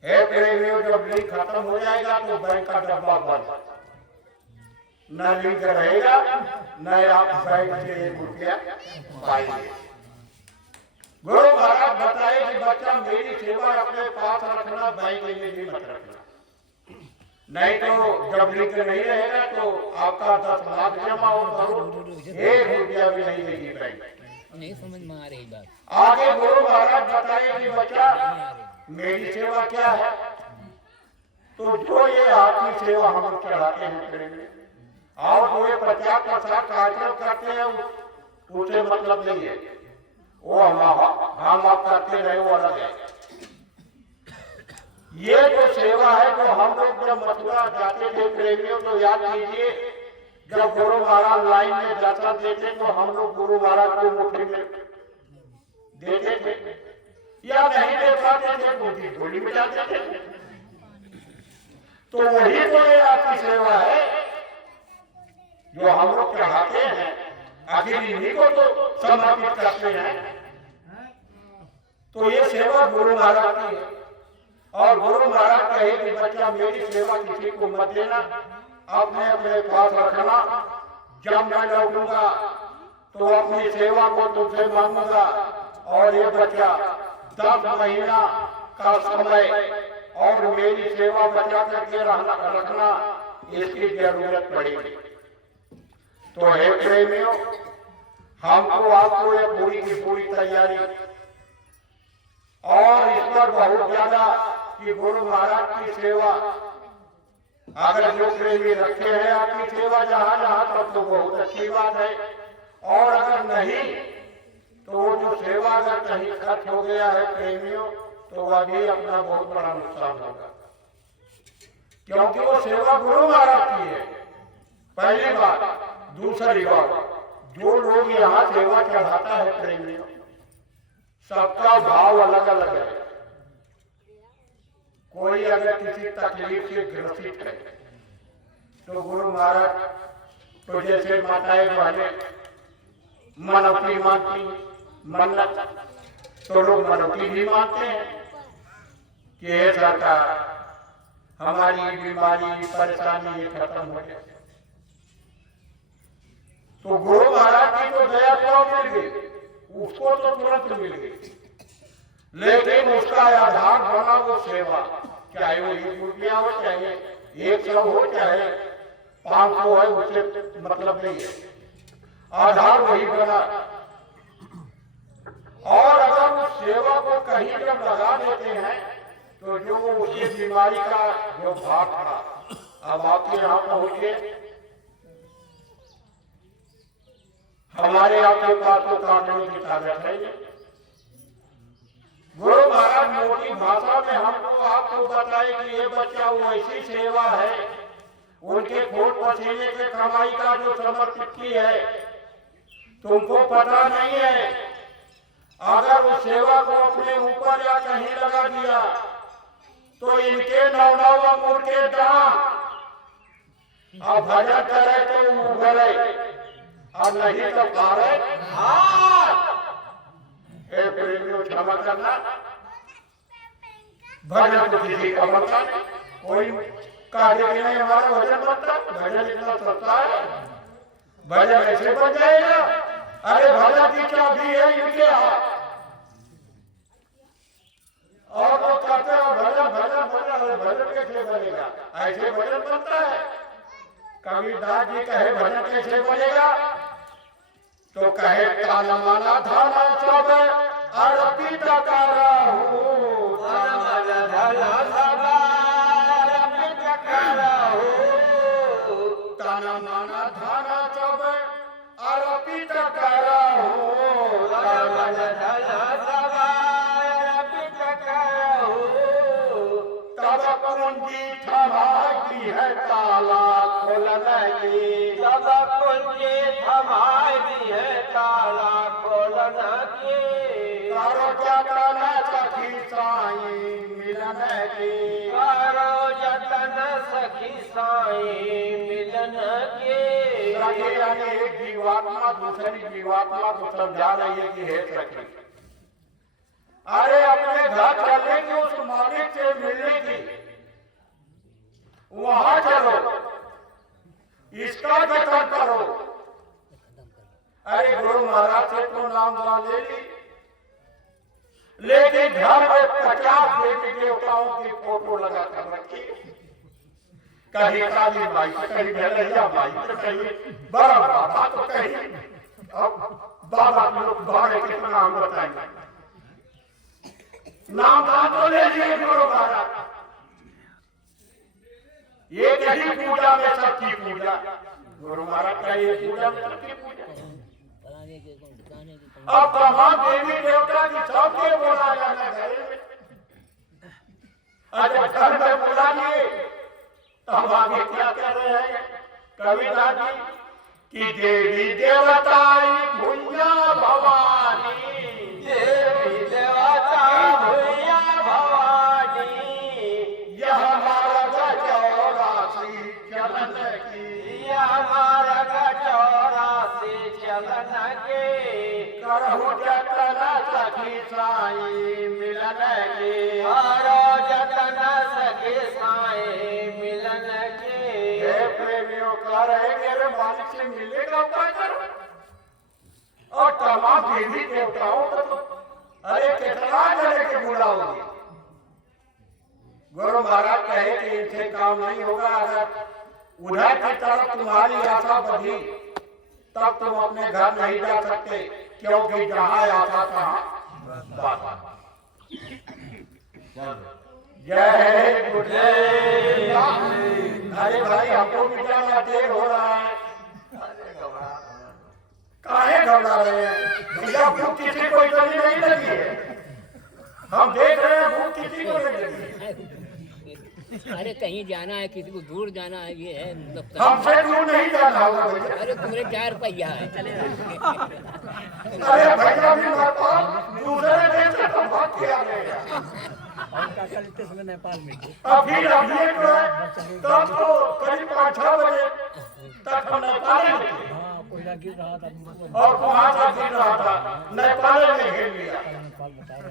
हे प्रेमियों, जब लिंक खत्म हो जाएगा तो बैंक का डब्बा बंद, न लिंक रहेगा, न आप बैंक से 1 रुपया पाएंगे। गुरु महाराज बताए कि बच्चा मेरी सेवा अपने पास रखना, बैंक में भी मत रखना, नहीं तो जब लिंक नहीं रहेगा तो आपका 10 लाख जमा और करो, 1 रुपया भी नहीं देगी बैंक। नहीं समझ में आ रही बात। आगे गुरु महाराज बताए कि बच्चा मेरी सेवा क्या है, तो जो ये आपकी सेवा हम लोग चढ़ाते हैं करेंगे, और जो ये 50% कार्यक्रम करते हैं उसे मतलब नहीं है, वो हम आप करते रहे वो अलग है। ये जो सेवा है जो हम लोग जब मथुरा जाते थे प्रेमियों, तो याद कीजिए जब गुरु महाराज लाइन में दर्शन देते तो हम लोग गुरु महाराज को मुट्ठी में देते थे, या नहीं दे पाते थे तो झोली में जाते थे। तो वही तो ये आपकी सेवा है जो हम लोग चढ़ाते हैं, आखिर इन्हीं को तो समर्पित करते हैं। तो ये सेवा गुरु महाराज की है, और गुरु महाराज कहे कि बच्चा मेरी सेवा किसी को मत देना, अपने अपने पास रखना, जब मैं लौटूंगा तो अपनी सेवा को तुमसे मांगूंगा। और ये बच्चा 10 महीना का समय और मेरी सेवा बचा करके रखना, इसकी जरूरत पड़ेगी। तो हे प्रेमियों, हमको आपको ये पूरी की पूरी तैयारी, और इस पर बहुत ज्यादा कि गुरु महाराज की सेवा अगर जो प्रेमी रखे हैं आपकी सेवा जहां जहां, तब तो बहुत अच्छी बात है। और अगर नहीं तो वो जो सेवा अगर कहीं खर्च हो गया है प्रेमियों, तो वह भी अपना बहुत बड़ा नुकसान होगा, क्योंकि वो सेवा गुरु महाराज की है, पहली बात। दूसरी बात, जो लोग यहाँ सेवा चढ़ाता है प्रेमियों, सबका भाव अलग अलग है। कोई अगर किसी तकलीफ से ग्रसित है तो गुरु महाराज तो जैसे माताएं बहने मनौती मांगती, मन्नत, तो लोग मनौती भी मांगते हैं कि हे सरकार हमारी बीमारी परेशानी ये खत्म हो जाए। तो गुरु महाराज की तो दया तो मिल गई, उसको तो तुरंत मिल गई, लेकिन उसका आधार बना वो सेवा, चाहे वो 1 रुपया हो, चाहे 100 हो, चाहे 500 है, उससे मतलब नहीं है, आधार वही बना। और अगर उस सेवा को कहीं जब लगा देते हैं तो जो उसकी बीमारी का जो भाग था, अब आपके यहाँ पहुंचे, हमारे आपके पास तो काटने की ताकत है। गुरु महाराज मोटी भाषा में हमको आपको बताए कि ये बच्चा वो ऐसी सेवा है, उनके खून पसीने के कमाई का जो समर्पित की है, तुमको पता नहीं है। अगर उस सेवा को अपने ऊपर या कहीं लगा दिया तो इनके नौ नौ अंगूर के दाम अब भजन करे तो उगले और नहीं तो पारे हे प्रेमियों क्षमा करना भजन तो किसी का बनता कोई कार्य के नहीं हमारा भजन बनता भजन इतना सस्ता है भजन ऐसे बन जाएगा अरे भजन की चाबी है इनके हाथ और वो कहते हो भजन भजन भजन भजन कैसे बनेगा ऐसे भजन बनता है कबीरदास जी कहे भजन कैसे बनेगा तो कहे काला माला धाना सब आरती टकारा हो माला धाना सब आरती टकारा हो काला माला धाना सब आरती टकारा हो माला धाना सब आरती टकारा हो तब कुंजी थमाई है ताला खोलने की तब कुंजी थमाई दी है ताला खोलना की करो जतन सखी साई मिलन की करो जतन सखी साई मिलन के सखी यानी एक जीवात्मा दूसरी जीवात्मा को समझा रही है कि हे सखी अरे अपने घर चलेंगे उस मालिक से मिलने की वहां चलो इसका जतन करो अरे गुरु महाराज से तो नाम ले ली लेकिन घर में 50 देवी देवताओं की फोटो लगा कर रखी कहीं काली माई कहीं भैया माई तो कहीं बड़ा बाबा तो कहीं अब बाबा लोग बारे कितना नाम बताएंगे नाम तो ले लिए गुरु महाराज ये कहीं पूजा में सबकी पूजा गुरु महाराज का ये पूजा में सबकी पूजा अब तमाम देवी देवता की सबके बोला जाना घर में अच्छा घर में बोला लिए तो हम आगे क्या कर रहे हैं कविता जी कि देवी देवताई भुइया भवानी देवी देवता भैया भवानी यह हमारा चौरासी चलन की ये हमारा कचौरा से चलन के करहु जतन सखी साई मिलन की हरो जतन सके साए मिलन के हे प्रेमियों कह रहे मेरे मालिक से मिलेगा उपाय करो और तमाम देवी देवताओं को तो अरे कितना जने के बुलाओगे गुरु महाराज कहे कि इनसे काम नहीं होगा अगर उधर की तरफ तुम्हारी आशा बढ़ी तब तुम अपने घर नहीं जा सकते क्योंकि जहाँ आशा तहाँ जय गुरुदेव अरे भाई हमको भी जाना देर हो रहा है काहे घबरा रहे हैं भैया भूख किसी को इतनी नहीं लगी है हम देख रहे हैं भूख किसी को नहीं लगी है अरे कहीं जाना है किसी को दूर जाना है ये है मतलब हमसे दूर नहीं जाना होगा भैया अरे तुम्हारे 4 पहिया है चले अरे भैया भी माता दूसरे देश से तो बात किया गया नेपाल में अभी अभी जो है तब तो करीब 5-6 बजे तक हम नेपाल में थे कोयला गिर रहा था और कुहासा गिर रहा था नेपाल में घेर लिया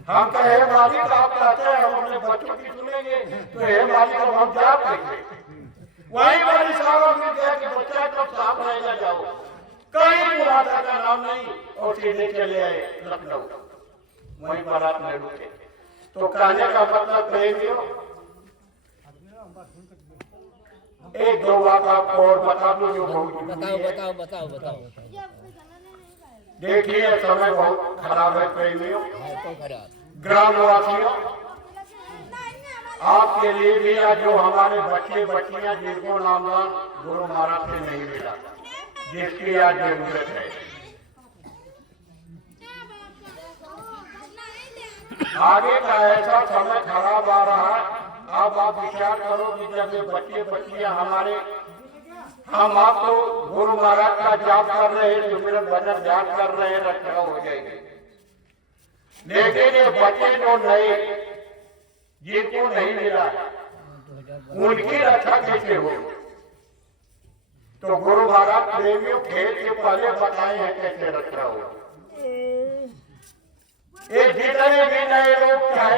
हम कहे मालिक आप कहते हैं हम अपने बच्चों की सुनेंगे तो हे मालिक अब हम जा पाएंगे वही बड़ी सारा मिल गया कि बच्चा तो साफ रहेगा जाओ कहीं कुहासा का नाम नहीं और सीधे चले आए लखनऊ वही बारात में रुके तो कहने का मतलब प्रेमियों एक दो बात आपको और बता दूं जो बहुत बताओ देखिए समय बहुत खराब है प्रेमियों तो खराब ग्रामवासियों आपके लिए भी आज जो हमारे बच्चे बच्चियां जिनको नामदान गुरु महाराज से नहीं मिला जिसकी आज जरूरत है आगे का ऐसा समय खराब आ रहा है अब आप विचार करो कि जब ये बच्चे बच्चियां हमारे हम आपको गुरु महाराज का जाप कर रहे हैं सुमिरन भजन जाप कर रहे हैं रक्षा हो जाएगी लेकिन ये बच्चे जो नए जिनको नहीं मिला उनकी रक्षा कैसे हो? तो गुरु महाराज प्रेमियों खेल के पहले बताए हैं कैसे रक्षा हो। ये जितने भी नए लोग चाहे